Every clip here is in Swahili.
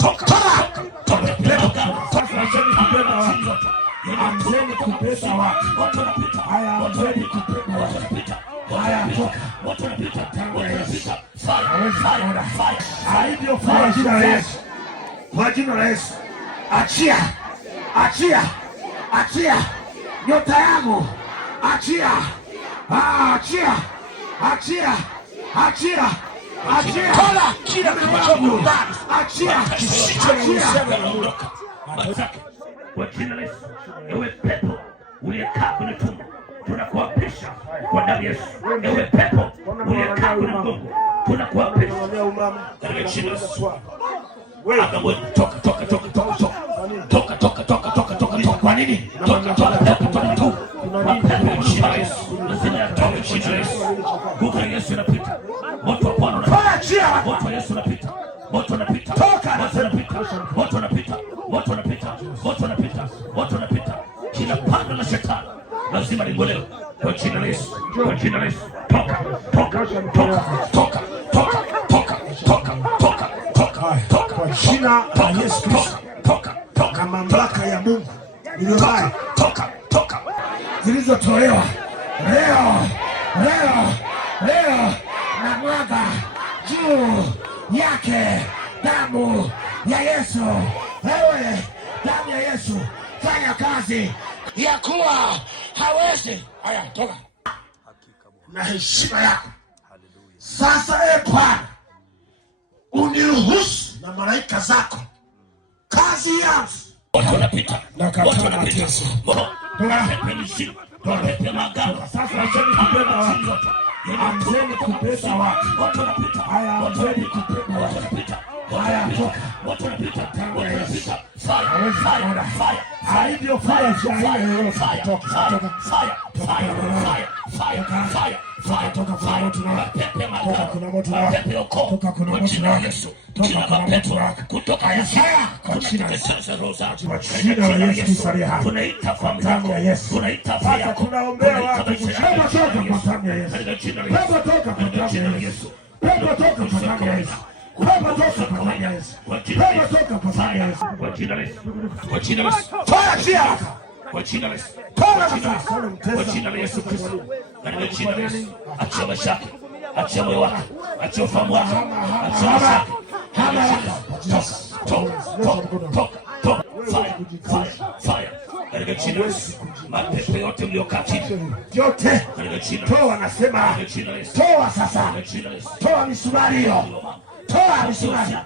toka, toka, anzeni kupesa watu, haya anzeni kupesa watu, haya toka, hivyo kwa jina la Yesu, kwa jina la Yesu, achia, achia, achia nyota yangu, achia, achia, achia, achia, achia, tola kila kilichomo ndani, achia, achia kwa jina la Yesu. Ewe pepo uliyekaa kwenye tumbo, tunakuapisha kwa damu ya Yesu. Ewe pepo uliyekaa kwenye mgongo, tunakuapisha katika jina la Yesu. Wewe toka, toka, toka, toka, toka, toka, toka, toka, toka. Kwa nini? Toka, toka, toka, toka, toka. Kwa jina la Yesu. Nasema toka jina la Yesu. Nguvu ya Yesu inapita. Moto wa Bwana unapita. Moto wa Yesu unapita. Moto unapita. Toka, moto unapita. Moto unapita. Moto unapita. Moto unapita. Moto unapita. Kila pando la shetani lazima lingolewe kwa jina la Yesu. Kwa jina la Yesu. Toka, toka, toka, toka, toka, toka, toka, toka, toka, toka. Kwa jina la Yesu Kristo, toka, toka, mamlaka ya Mungu iliyonayo, toka, toka, zilizotolewa leo, na mwaga juu yake damu ya Yesu. Ewe damu ya Yesu, fanya kazi ya kuwa hawezi. Haya, toka na heshima yako sasa. Bwana, uniruhusu na malaika zako kazi yangu. Moto unapita. Moto unapita. Sasa anzeni kupesa watu. Haya, anzeni kupesa watu. Haya, toka. moto unapita. Hivyo fire, achia mashaka, achia moyo wako, achia ufahamu wako, achia mashaka, toka, fire, katika jina la Yesu. Mapepo yote mliokaa chini, yote toa, nasema toa sasa, toa misumari hiyo, toa misumari,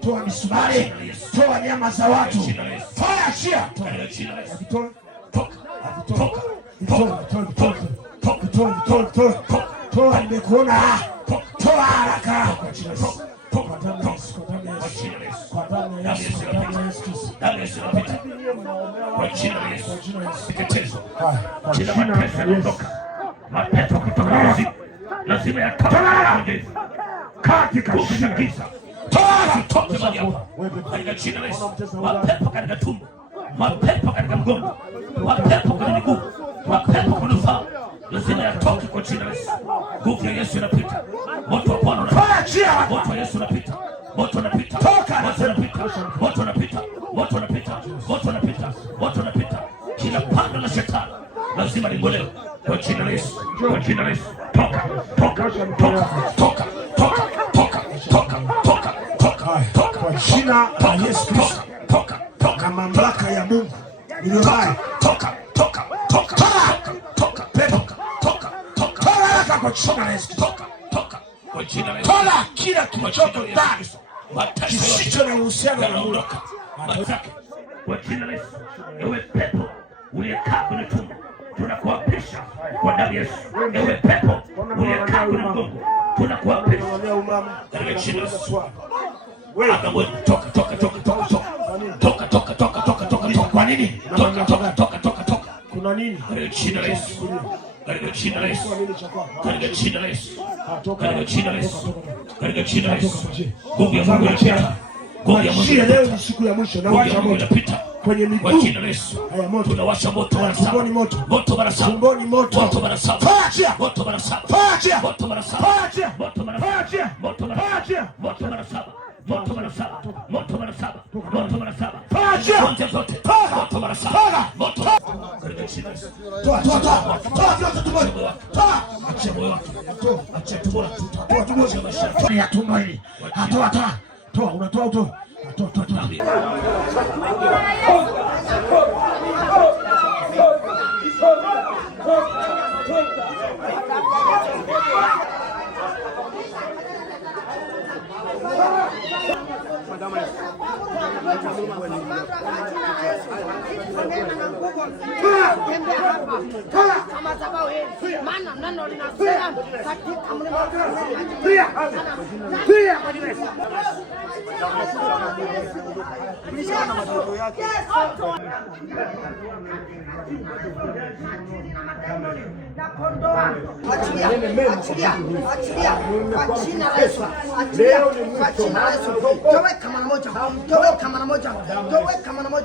toa misumari, toa nyama za watu, toa, achia, toa, nimekuona, toa haraka, mapepo kutoka lazima yatoke katika jina la Yesu. Toka katika jina la Yesu. Mapepo katika tumbo, mapepo katika mgongo, mapepo kwenye miguu, mapepo kwenye ufahamu lazima yatoke kwa jina la Yesu. Nguvu ya Yesu inapita. Moto wa Bwana unapita. Moto wa Yesu unapita. Moto unapita. Toka, moto unapita. Moto unapita. Moto unapita. Moto unapita. Moto unapita. Kila pando la shetani lazima lingolewe kwa jina la Yesu. Kwa jina la Yesu. Toka, toka, toka, toka, toka, toka, toka, toka, toka, toka. Kwa jina la Yesu Kristo, toka, toka, mamlaka ya Mungu iliyonayo, toka, toka, toka, toka, pepo, toka, toka, toka kwa jina la Yesu, toka, toka kwa jina la Yesu. toka kila kilichoko ndani kisicho na uhusiano na Mungu kwa jina la Yesu. Ewe pepo uliyekaa kwenye tumbo, tunakuapisha kwa damu ya Yesu. Ewe pepo uliyekaa kwenye mgongo, tunakuapisha katika jina la Yesu. Toka, toka, toka, toka, toka, toka, toka, toka, toka. Kwa nini? Toka, toka, toka, toka, toka. Kuna nini? Katika jina la Yesu. Katika jina la Yesu. Katika jina la Yesu. Katika jina la Yesu. Katika jina la Yesu. Nguvu ya Mungu inapita. Nguvu ya Mungu leo ni siku ya mwisho na wacha moto kwenye miguu. Kwa jina la Yesu. Tunawasha moto mara 7. Moto mara 7. Tumboni moto. Moto mara 7. Fire. Moto mara 7. Fire. Moto mara 7. Fire. Moto mara 7. Moto mara 7. Moto mara 7. Moto mara 7. Moto mara 7. Moto mara 7. Fire. Moto zote. Moto mara 7. Moto. Toa tumboni. Toa. Achia moyo wako. Achia tumbo lako. Toa tumboni. Ya tumbo hili. Toa. Toa, unatoa tu. Toa. Maana neno linasema katika mlima Toweka mara moja.